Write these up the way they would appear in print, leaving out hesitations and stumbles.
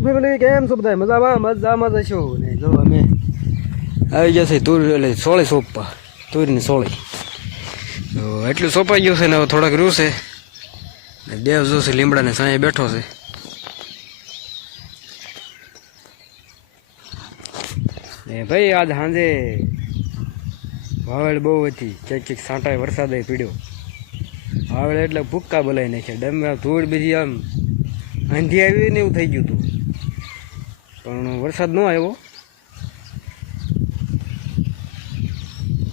YouTube family કેમ છો બધા? મજામાં જશો ને? જો અમે આવી જશે તુર એટલે સોળી સોંપવા, તુરની સોળી. તો એટલું સોંપાઈ ગયું છે ને હવે થોડાક રહ્યું છે. દેવ જોશે લીમડાને સાંયે બેઠો છે. ને ભાઈ આજ સાંજે વાવેળ બહુ હતી, ક્યાંક સાંટાએ વરસાદે પીડ્યો. વાવેળ એટલે ભૂક્કા બોલાવી નાખ્યા, ડમે ધૂળ બીજી આમ આંધી આવી ને એવું થઈ ગયું હતું, પણ વરસાદ ન આવ્યો.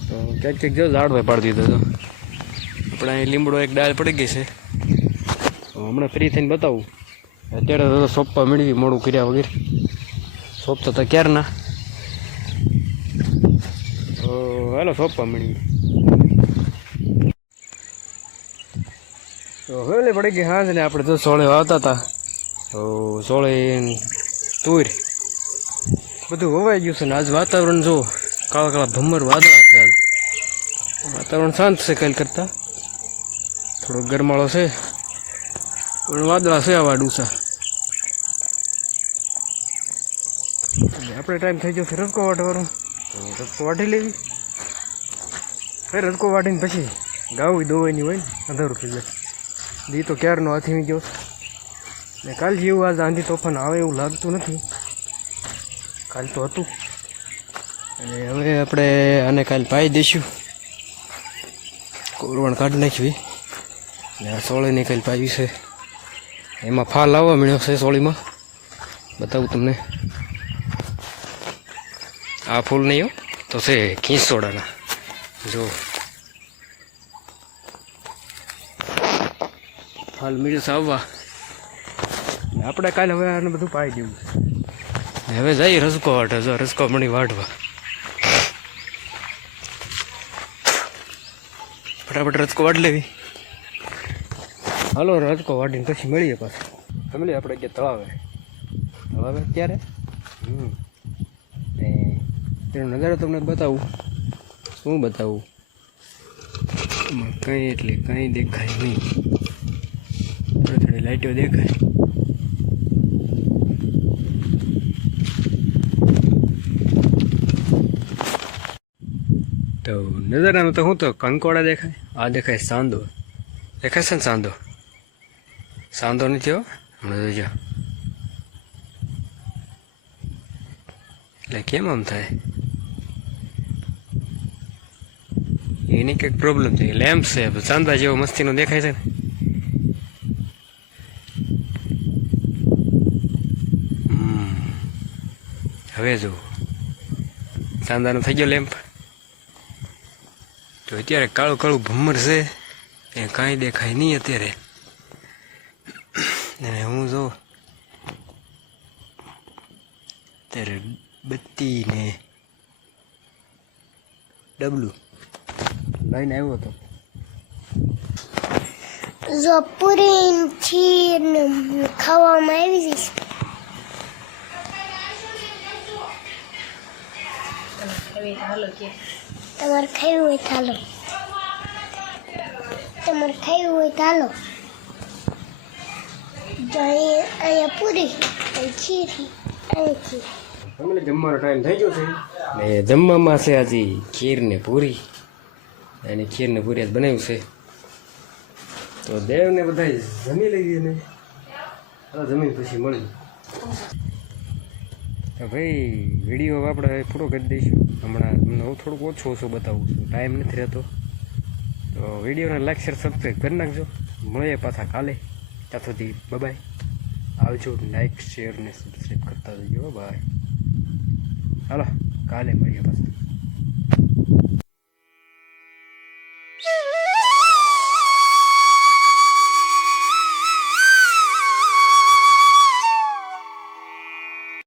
તો ક્યાંક જો ઝાડભાઈ પાડી દીધો હતો. આપણે અહીં લીમડો એક ડાળ પડી ગઈ છે, હમણાં ફ્રી થઈને બતાવું. અત્યારે તો સોંપવા મેળવી મોડું કર્યા વગેરે સોંપતા હતા ક્યારના. તો હાલો સોંપવા મેળવી. તો હવે પડી ગઈ હા ને આપણે તો સોળે વાવતા હતા. તો સોળે તુર બધું વવાઈ ગયું છે ને આજ વાતાવરણ જો કાળા કાળા ભમર વાદળા છે. આજ વાતાવરણ શાંત છે, કાલ કરતા થોડોક ગરમાળો છે પણ વાદળા છે આવા ડૂસા. આપણે ટાઈમ થઈ ગયો છે રસકો વાટવાનો, તો રસકો વાટી લેવી. ફેર રસકો વાટીને પછી ગાવું દોવાની હોય ને અંધારું થઈ જાય. દી તો ક્યારનો હાથી ગયો ને કાલ જેવું આજ આંધી તોફાન આવે એવું લાગતું નથી. કાલ તો હતું અને હવે આપણે આને કાલ પાઈ દઈશું, કોરવણ કાઢી નાખવી. ને આ સોળીને કાલ પાવી છે, એમાં ફાલ આવવા મળ્યો છે સોળીમાં. બતાવું તમને, આ ફૂલ નહીં હો તો છે ખીંચોડાના. જો ફાલ મળ્યો છે આવવા. આપણે કાલે હવે આને બધું પાઈ દેવું. હવે જઈએ રસકો વાટે. જો રસકો મળી વાટવા, ફટાફટ રસકો વાટ લેવી. હાલો રસકો વાટીને પછી મળીએ પાછું. ફેમિલી આપણે ગયા તળાવે અત્યારે તેનો નજારો તમને બતાવું. શું બતાવું? કંઈ એટલે કંઈ દેખાય નહીં, થોડી થોડી લાઈટો દેખાય. તો નજરામાં તો શું તો કંકોડા દેખાય. આ દેખાય સાંદો, દેખાય છે ને સાંદો? સાંદો નથી હો, હમણાં જોજો. એટલે કેમ આમ થાય? એની કંઈક પ્રોબ્લેમ છે. લેમ્પ છે ચાંદા જેવો મસ્તીનો દેખાય છે ને. હવે જો ચાંદાનો થઈ ગયો લેમ્પ. તો અત્યારે કાળું કાળું ભમર છે, એ કાંઈ દેખાય નહીં અત્યારે. અને હું જો અત્યારે બત્તી ને ડબલું લઈને આવ્યો હતો. જો પૂરી ખીર ખાવામાં આવી જઈશ. તમારે ખાવું હોય તો હાલો, તમારે ખાવું હોય તો હાલો. જો અહીંયા પૂરી ખીર, અહીંયા ખીર. ફેમિલી જમવાનો ટાઈમ થઈ ગયો છે ને જમવામાં છે આજે ખીર ને પૂરી. અને ખીર ને પૂરી બનાવ્યું છે. તો દેવને બધા જમી લઈએ ને જમીન પછી મળી. તો ભાઈ વિડીયો આપણે પૂરો કરી દઈશું. હમણાં તમને હું થોડુંક ઓછું બતાવું છું, ટાઈમ નથી રહેતો. તો વિડીયોને લાઈક શેર સબસ્ક્રાઈબ કરી નાખજો. મળીએ પાછા કાલે. ત્યાં સુધી બાય. આવજો. લાઈક શેર ને સબસ્ક્રાઈબ કરતા જજો. બાય. હાલો કાલે મળીએ પાછા.